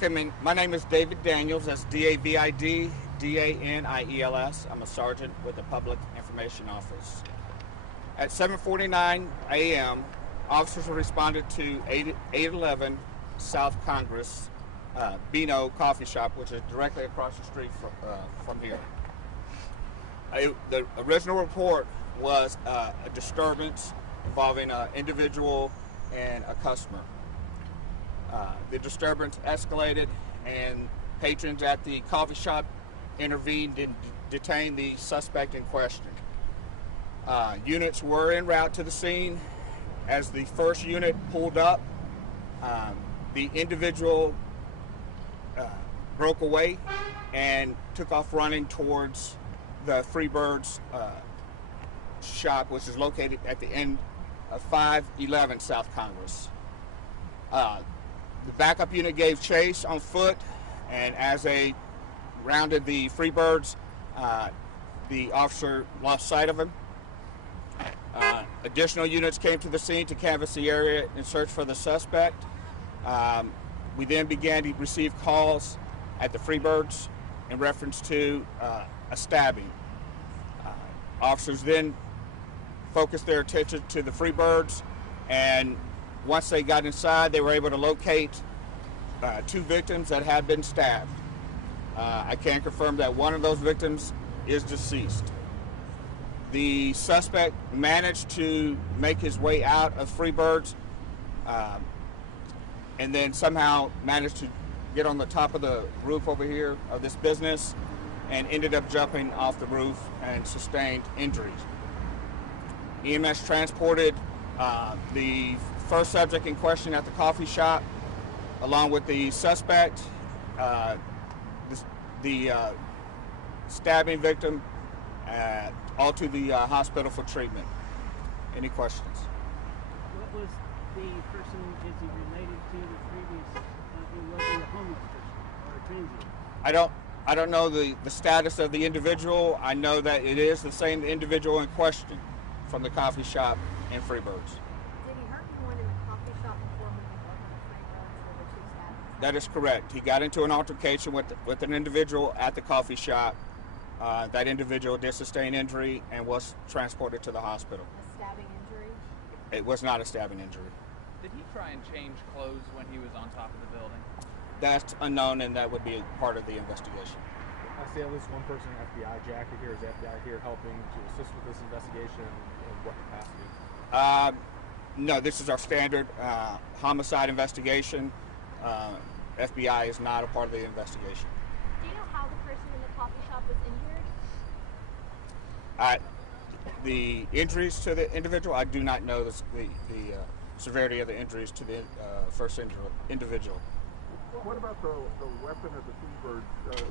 My name is David Daniels. That's David Daniels. I'm a sergeant with the Public Information Office. At 7:49 a.m., officers responded to 811 South Congress, Beano Coffee Shop, which is directly across the street from here. The original report was a disturbance involving an individual and a customer. The disturbance escalated, and patrons at the coffee shop intervened and detained the suspect in question. Units were en route to the scene. As the first unit pulled up, the individual broke away and took off running towards the Freebirds shop, which is located at the end of 511 South Congress. The backup unit gave chase on foot, and as they rounded the Freebirds, the officer lost sight of him. Additional units came to the scene to canvass the area and search for the suspect. We then began to receive calls at the Freebirds in reference to a stabbing. Officers then focused their attention to the Freebirds, and once they got inside, they were able to locate two victims that had been stabbed. I can confirm that one of those victims is deceased. The suspect managed to make his way out of Freebirds and then somehow managed to get on the top of the roof over here of this business and ended up jumping off the roof and sustained injuries. EMS transported the first subject in question at the coffee shop, along with the suspect, the stabbing victim, all to the hospital for treatment. Any questions? What was the person, is he related to the previous, was he a homeless person or a transient? I don't know the status of the individual. I know that it is the same individual in question from the coffee shop in Freebirds. Did he hurt anyone in the coffee shop before moving over to Freebirds for the two stabbings? That is correct. He got into an altercation with an individual at the coffee shop. That individual did sustain injury and was transported to the hospital. A stabbing injury? It was not a stabbing injury. Did he try and change clothes when he was on top of the building? That's unknown, and that would be part of the investigation. I see at least one person in FBI jacket here. Is the FBI here helping to assist with this investigation? In what capacity? No, this is our standard homicide investigation. FBI is not a part of the investigation. Do you know how the person in the coffee shop was injured? The injuries to the individual, I do not know the severity of the injuries to the first individual. What about the weapon at the Freebirds?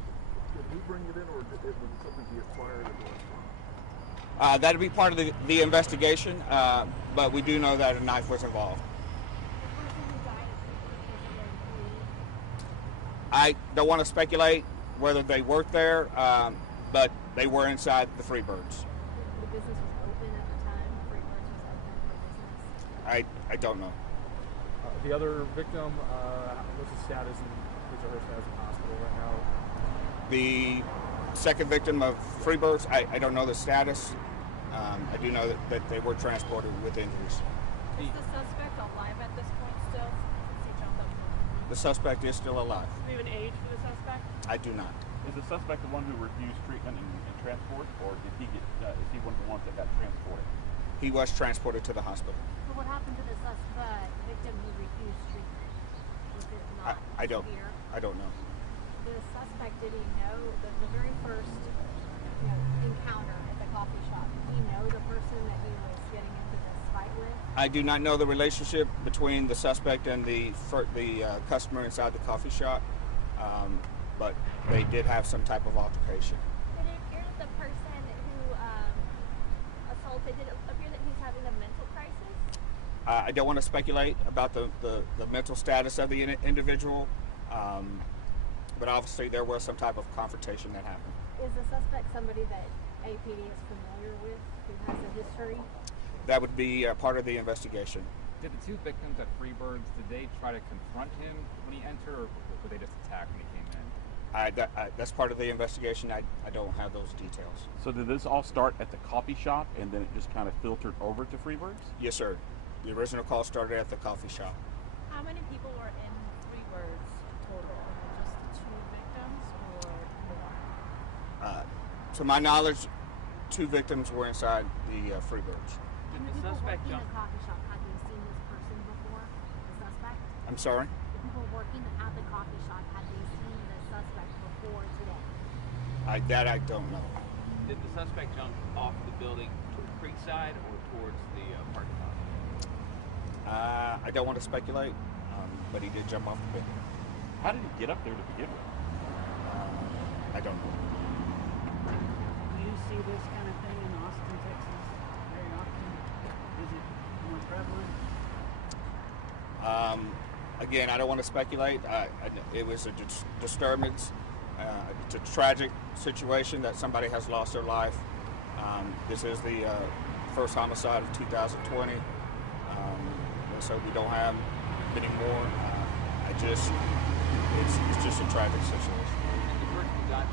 Did he bring it in, or was it something he acquired at the restaurant? That would be part of the investigation, but we do know that a knife was involved. I don't want to speculate whether they worked there, but they were inside the Freebirds. The business was open at the time. Freebirds was open for business. I don't know. The other victim, what's his status and his or her status in the hospital right now? The second victim of Freebirds, I don't know the status. I do know that they were transported with injuries. Is the suspect alive at this point still? Since he jumped up? The suspect is still alive. Do you have an age for the suspect? I do not. Is the suspect the one who refused treatment and transport, or did he get? Is he one of the ones that got transported? He was transported to the hospital. So what happened to the victim who refused treatment? Was it not I don't. severe? I don't know. The suspect, did he know the very first encounter at the coffee shop? Did he know the person that he was getting into this fight with? I do not know the relationship between the suspect and the customer inside the coffee shop, but they did have some type of altercation. Did it appear that the person who assaulted, did it appear that he's having a mental crisis? I don't want to speculate about the mental status of the individual, but obviously there was some type of confrontation that happened. Is the suspect somebody that APD is familiar with, who has a history? That would be part of the investigation. Did the two victims at Freebirds, did they try to confront him when he entered, or were they just attacked when he came in? That's part of the investigation. I don't have those details. So did this all start at the coffee shop and then it just kind of filtered over to Freebirds? Yes, sir. The original call started at the coffee shop. How many people were in Freebirds total? Just 2 victims or more? To my knowledge, 2 victims were inside the Freebirds. Did The the people suspect working jump? the coffee shop, had they seen this person before? The suspect? I'm sorry? The people working at the coffee shop, had they seen the suspect before today? That I don't know. Did the suspect jump off the building to Creekside or towards the parking lot? I don't want to speculate, but he did jump off the building. How did he get up there to begin with? I don't know. Do you see this kind of thing in Austin, Texas very often? Is it more prevalent? Again, I don't want to speculate. It was a disturbance. It's a tragic situation that somebody has lost their life. This is the first homicide of 2020. So we don't have many more. It's just a tragic situation. And the person who got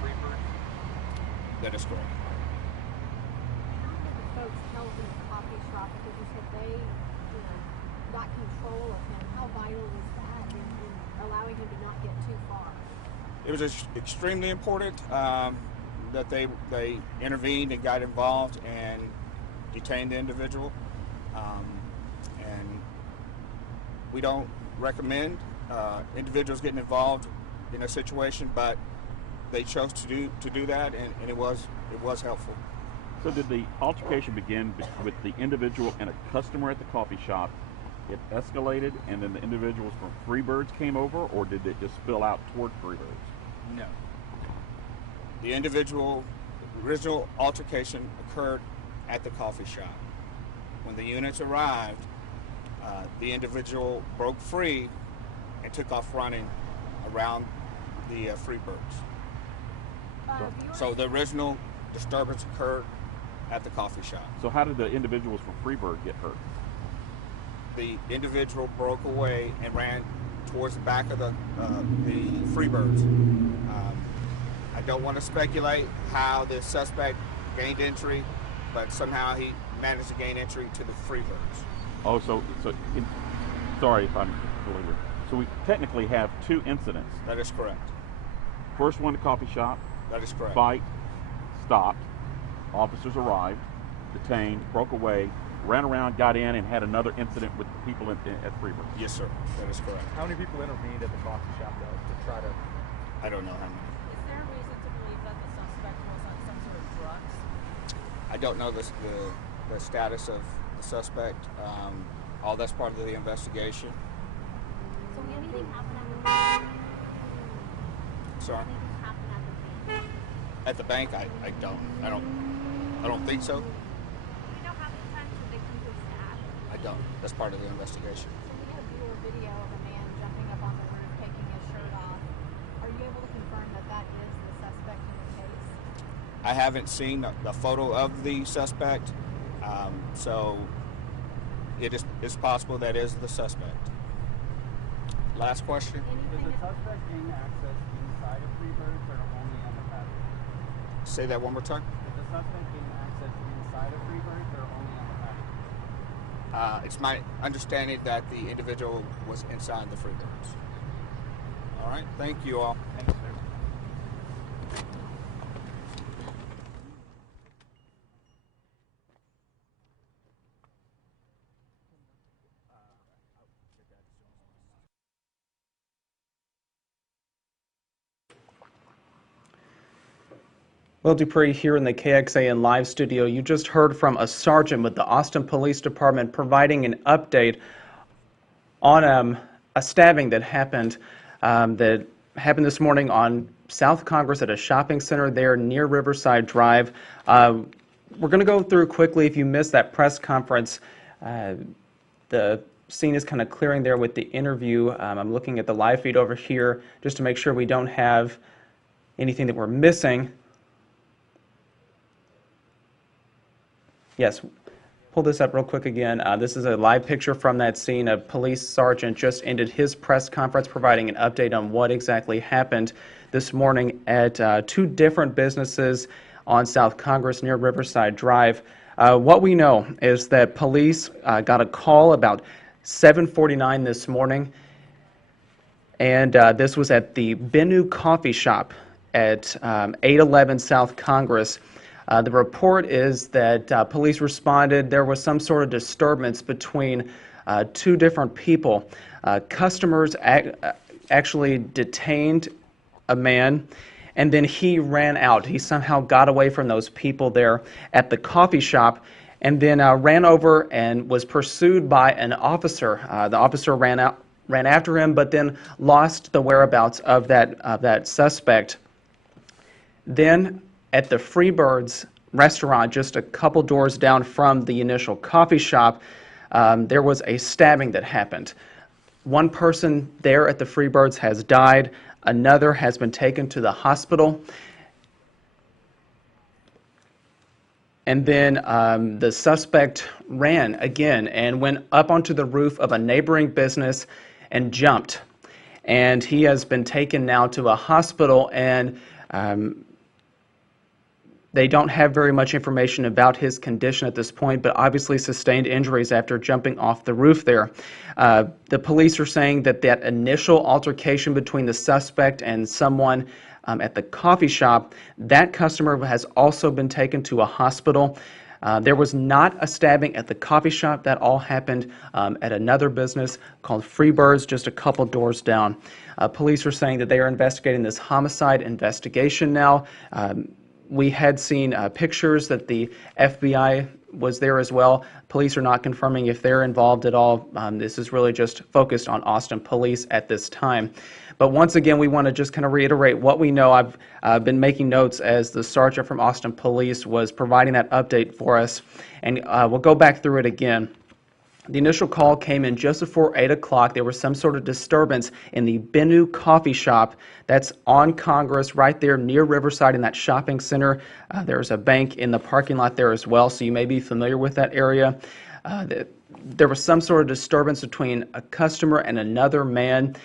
Freebirds? That is correct. How did the folks held in the coffee shop, because you said they, got control of him? How vital was that in allowing him to not get too far? It was extremely important that they intervened and got involved and detained the individual. And we don't recommend individuals getting involved in a situation, but they chose to do that, and it was helpful. So did the altercation begin with the individual and a customer at the coffee shop? It escalated, and then the individuals from Freebirds came over, or did it just spill out toward Freebirds? No. The original altercation occurred at the coffee shop. When the units arrived, the individual broke free and took off running around the Freebirds. So the original disturbance occurred at the coffee shop. So how did the individuals from Freebird get hurt? The individual broke away and ran towards the back of the Freebirds. I don't want to speculate how the suspect gained entry, but somehow he managed to gain entry to the Freebirds. Oh, sorry if I'm belligerent. So we technically have 2 incidents. That is correct. First one, the coffee shop. That is correct. Fight, stopped. Officers arrived, detained, broke away, ran around, got in, and had another incident with people at Freebird. Yes, sir. That is correct. How many people intervened at the coffee shop though to try to? I don't know how many. Is there a reason to believe that the suspect was on some sort of drugs? I don't know the status of the suspect. All that's part of the investigation. So anything happened at the bank? Sorry. Anything happened at the bank? At the bank, I don't think so. Do we know how many times the victim was stabbed? I don't. That's part of the investigation. So we have viewer video of a man jumping up on the roof, taking his shirt off. Are you able to confirm that that is the suspect in the case? I haven't seen the photo of the suspect, so it's possible that is the suspect. Last question. Anything Did the suspect gain access inside of Freebirds or only on the patio? Say that one more time. Did the suspect gain access inside of Freebirds or only on the patio? It's my understanding that the individual was inside the Freebirds. All right. Thank you all. Thanks, sir. Will Dupree here in the KXAN live studio. You just heard from a sergeant with the Austin Police Department providing an update on a stabbing that happened this morning on South Congress at a shopping center there near Riverside Drive. We're going to go through quickly. If you missed that press conference, the scene is kind of clearing there with the interview. I'm looking at the live feed over here just to make sure we don't have anything that we're missing. Yes, pull this up real quick again. This is a live picture from that scene. A police sergeant just ended his press conference providing an update on what exactly happened this morning at two different businesses on South Congress near Riverside Drive. What we know is that police got a call about 7:49 this morning, and this was at the Bennu Coffee Shop at 811 South Congress. The report is that police responded. There was some sort of disturbance between two different people. Customers actually detained a man, and then he ran out. He somehow got away from those people there at the coffee shop, and then ran over and was pursued by an officer. The officer ran after him, but then lost the whereabouts of that suspect. Then at the Freebirds restaurant, just a couple doors down from the initial coffee shop, there was a stabbing that happened. One person there at the Freebirds has died. Another has been taken to the hospital. And then the suspect ran again and went up onto the roof of a neighboring business and jumped. And he has been taken now to a hospital, and they don't have very much information about his condition at this point, but obviously sustained injuries after jumping off the roof there. The police are saying that that initial altercation between the suspect and someone at the coffee shop, that customer has also been taken to a hospital. There was not a stabbing at the coffee shop. That all happened at another business called Freebirds, just a couple doors down. Police are saying that they are investigating this homicide investigation now. We had seen pictures that the FBI was there as well. Police are not confirming if they're involved at all. This is really just focused on Austin Police at this time. But once again, we want to just kind of reiterate what we know. I've been making notes as the sergeant from Austin Police was providing that update for us, and we'll go back through it again. The initial call came in just before 8 o'clock. There was some sort of disturbance in the Bennu Coffee Shop that's on Congress, right there near Riverside in that shopping center. There's a bank in the parking lot there as well, so you may be familiar with that area. There was some sort of disturbance between a customer and another man,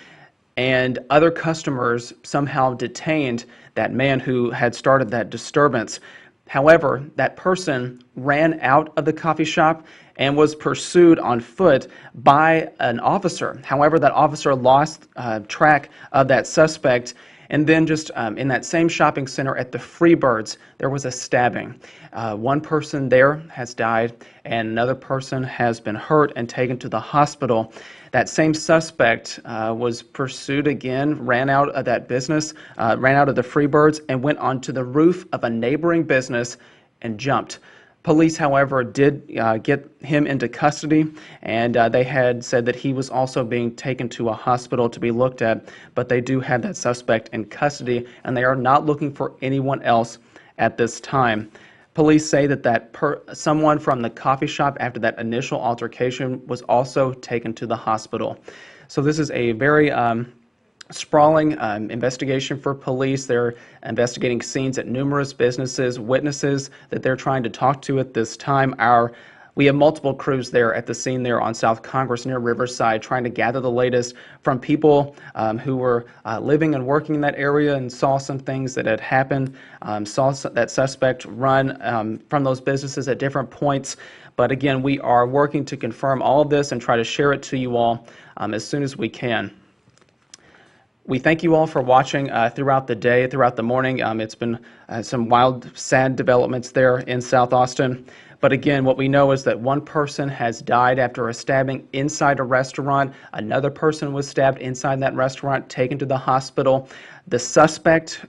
and other customers somehow detained that man who had started that disturbance. However, that person ran out of the coffee shop and was pursued on foot by an officer. However, that officer lost track of that suspect, and then just in that same shopping center at the Freebirds, there was a stabbing. One person there has died, and another person has been hurt and taken to the hospital. That same suspect was pursued again, ran out of that business, ran out of the Freebirds, and went onto the roof of a neighboring business and jumped. Police, however, did get him into custody, and they had said that he was also being taken to a hospital to be looked at, but they do have that suspect in custody, and they are not looking for anyone else at this time. Police say that someone from the coffee shop after that initial altercation was also taken to the hospital. So this is a very sprawling investigation for police. They're investigating scenes at numerous businesses, witnesses that they're trying to talk to at this time. We have multiple crews there at the scene there on South Congress near Riverside trying to gather the latest from people who were living and working in that area and saw some things that had happened, saw that suspect run from those businesses at different points. But again, we are working to confirm all of this and try to share it to you all as soon as we can. We thank you all for watching throughout the day, throughout the morning. It's been some wild, sad developments there in South Austin. But again, what we know is that one person has died after a stabbing inside a restaurant. Another person was stabbed inside that restaurant, taken to the hospital. The suspect,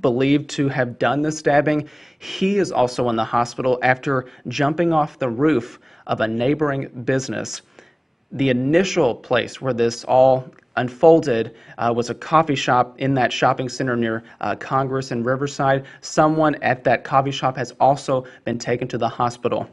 believed to have done the stabbing, he is also in the hospital after jumping off the roof of a neighboring business. The initial place where this all unfolded was a coffee shop in that shopping center near Congress and Riverside. Someone at that coffee shop has also been taken to the hospital.